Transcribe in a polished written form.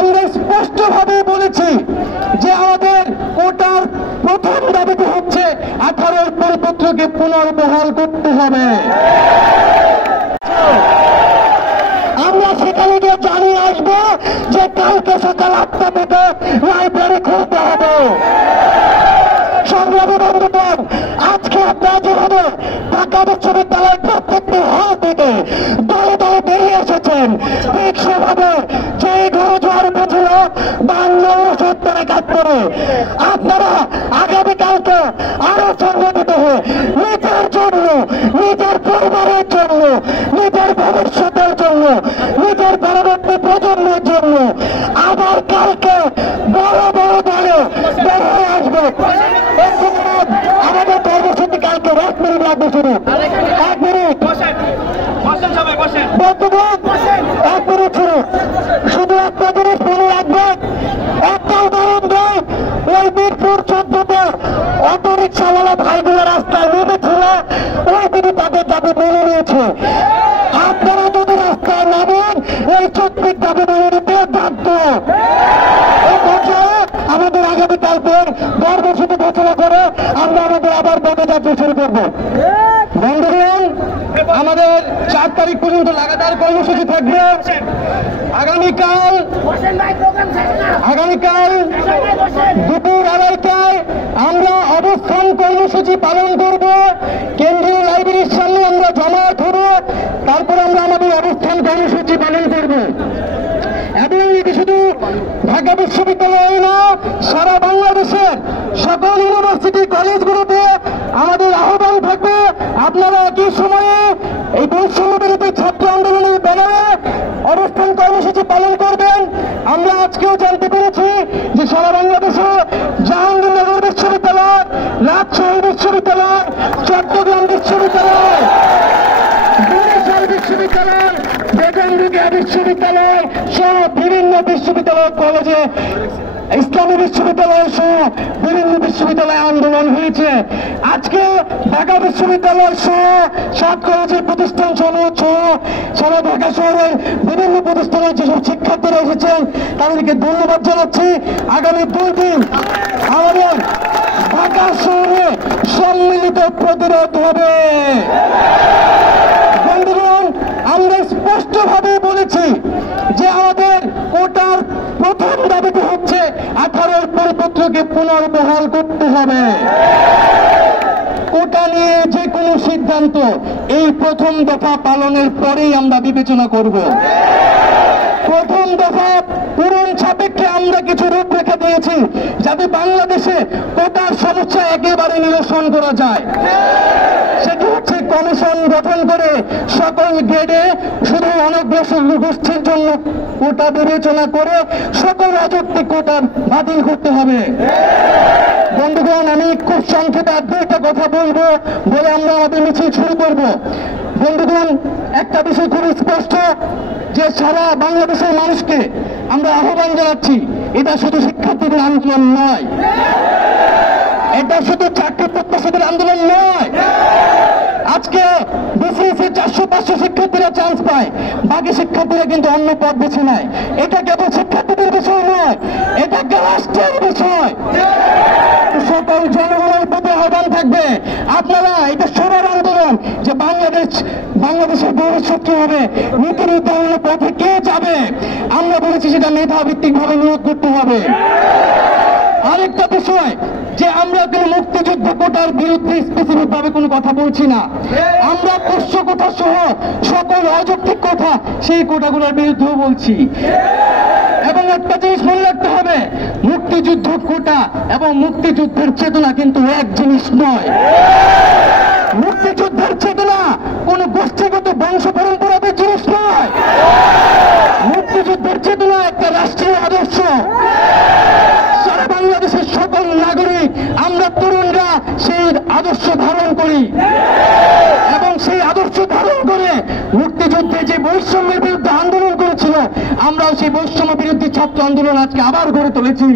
আমরা স্পষ্টভাবে বলেছি যে আমাদের কোটার প্রথম দাবিটি হচ্ছে 18 পরিপত্রকে পুনর্বহাল করতে হবে। আমরা সেখানে গিয়ে জানিয়ে আসবো যে কালকে সকাল 8টা থেকে লাইব্রেরি খুলতে হবে। সংগ্রামী বন্ধুগণ, আজকে আপনারা যেভাবে ঢাকা বিশ্ববিদ্যালয়ের প্রত্যেকটি হল থেকে দলে দলে বেরিয়ে এসেছেন, ঠিক সেভাবে যে ঘরজোয়ার উঠেছিল 52, 70, 71, আপনারা আগামীকালকে আরো সংগঠিত হয়ে নিজের জন্য, নিজের পরিবারের জন্য, নিজের ভবিষ্যতের জন্য, নিজের পরবর্তী প্রজন্মের জন্য আবার কালকে বড় বড় দলে বের হয়ে আসবে। আমাদের কর্মসূচি কালকে 1 মিনিট লাগবে, শুরু 1 মিনিট বন্ধুগণ, 1 মিনিট শুরু। শুধু একটা জিনিস মনে রাখবেন, একটা উদাহরণ দেয়, ওই মিরপুর 14-তে অটো রিক্সাওয়ালা ভাইগুলো রাস্তায় নেমেছিল, ওই দিনই তাদের দাবি মেনে নিয়েছে। আপনারা যদি রাস্তায় নামেন, এই চুক্তির দাবি মেনে নিতে বাধ্য। আমাদের আগামীকালকের কর্মসূচি ঘোষণা করে আমরা আমাদের আবার পদযাত্রা শুরু করবো। বন্ধুগণ, আমাদের 4 তারিখ পর্যন্ত লাগাতার কর্মসূচি থাকবে। আগামীকাল দুপুর 2:30টায় আমরা অবস্থান কর্মসূচি পালন করব। কেন্দ্রীয় লাইব্রেরির সামনে আমরা জমায়েত হব, তারপর আমরা আমাদের অবস্থান কর্মসূচি পালন করব। এবং এটি শুধু ঢাকা বিশ্ববিদ্যালয় না, সারা বাংলাদেশের সকল ইউনিভার্সিটি কলেজগুলোতে আমাদের আহ্বান থাকবে, আপনারা একই সময়ে এই বৈষম্য বিরোধী ছাত্র আন্দোলনের ব্যানারে অবস্থান কর্মসূচি পালন করবেন। আমরা আজকেও জানতে পেরেছি যে সারা বাংলাদেশে জাহাঙ্গীরনগর বিশ্ববিদ্যালয়, রাজশাহী বিশ্ববিদ্যালয়, চট্টগ্রাম বিশ্ববিদ্যালয়, বরিশাল বিশ্ববিদ্যালয়, বেগম রোকেয়া বিশ্ববিদ্যালয় সহ বিভিন্ন বিশ্ববিদ্যালয়, কলেজে, ইসলামী বিশ্ববিদ্যালয় সহ বিভিন্ন বিশ্ববিদ্যালয়ে আন্দোলন হয়েছে। আজকে ঢাকা বিশ্ববিদ্যালয় সহ 7 কলেজের প্রতিষ্ঠান সমূহ সহ সারা ঢাকা শহরের বিভিন্ন প্রতিষ্ঠানের যেসব শিক্ষার্থীরা এসেছেন তাদেরকে ধন্যবাদ জানাচ্ছি। আগামী 2 দিন আমাদের ঢাকা শহরে সম্মিলিত প্রতিরোধ হবে। বন্ধুগণ, আমরা স্পষ্টভাবে বলেছি যে আমাদের কোটার প্রথম দাবিটি হচ্ছে 18 পরিপত্রকে পুনর্বহাল করতে হবে। কোটা নিয়ে যে কোনো সিদ্ধান্ত এই প্রথম দফা পালনের পরেই আমরা বিবেচনা করব। প্রথম দফা পূরণ সাপেক্ষে আমরা কিছু রূপরেখা দিয়েছি, যাতে বাংলাদেশে কোটার সমস্যা একেবারে নিরসন করা যায়। সেটি হচ্ছে কমিশন গঠন করে সকল গ্রেডে শুধু অনগ্রসর গোষ্ঠীর জন্য কোটা বিবেচনা করে সকল অযৌক্তিক কোটা বাতিল করতে হবে। বন্ধুগণ, আমি খুব সংক্ষেপে 2টা কথা বলবো বলে আমরা আমাদের মিছিল শুরু করব। বন্ধুগণ, একটা বিষয় খুব স্পষ্ট যে সারা বাংলাদেশের মানুষকে আমরা আহ্বান জানাচ্ছি, এটা শুধু শিক্ষার্থীদের আন্দোলন নয়, এটা শুধু চাকরি প্রত্যাশীদের আন্দোলন নয়। আজকে বিসিএস 400-500 শিক্ষার্থীরা চান্স পায়, বাকি শিক্ষার্থীরা কিন্তু অন্য পথ বেছে নেয়। এটা কেবল শিক্ষার্থীদের বিষয় নয়, এটা একটা রাষ্ট্রের বিষয়। সকল জনগণের প্রতি আহ্বান থাকবে, আপনারা এটা সবার আন্দোলন যে বাংলাদেশের ভবিষ্যৎ কি হবে, নীতি নির্ধারণের পথে কে যাবে। আমরা বলেছি সেটা মেধাভিত্তিক ভাবে নিয়োগ করতে হবে। আরেকটা বিষয় যে আমরা কোনো মুক্তিযুদ্ধ কোটার বিরুদ্ধে স্পেসিফিক ভাবে কোনো কথা বলছি না, আমরা পোষ্য কোটা সহ সকল অযৌক্তিক কথা সেই কোটাগুলোর বিরুদ্ধেও বলছি। এবং একটা জিনিস মনে রাখতে হবে, মুক্তিযুদ্ধ কোটা এবং মুক্তিযুদ্ধের চেতনা কিন্তু এক জিনিস নয়। মুক্তিযুদ্ধের চেতনা কোন গোষ্ঠীগত বংশ পরম্পরাদের জিনিস নয়। মুক্তিযুদ্ধের চেতনা একটা রাষ্ট্রীয় আদর্শ। সারা বাংলাদেশের সকল নাগরিক, আমরা তরুণরা সেই আদর্শ ধারণ করি এবং সেই আদর্শ ধারণ করে মুক্তিযুদ্ধে যে বৈষম্যের বিরুদ্ধে আন্দোলন করেছিল, আমরাও সেই বৈষম্য বিরোধী ছাত্র আন্দোলন আজকে আবার গড়ে তুলেছি।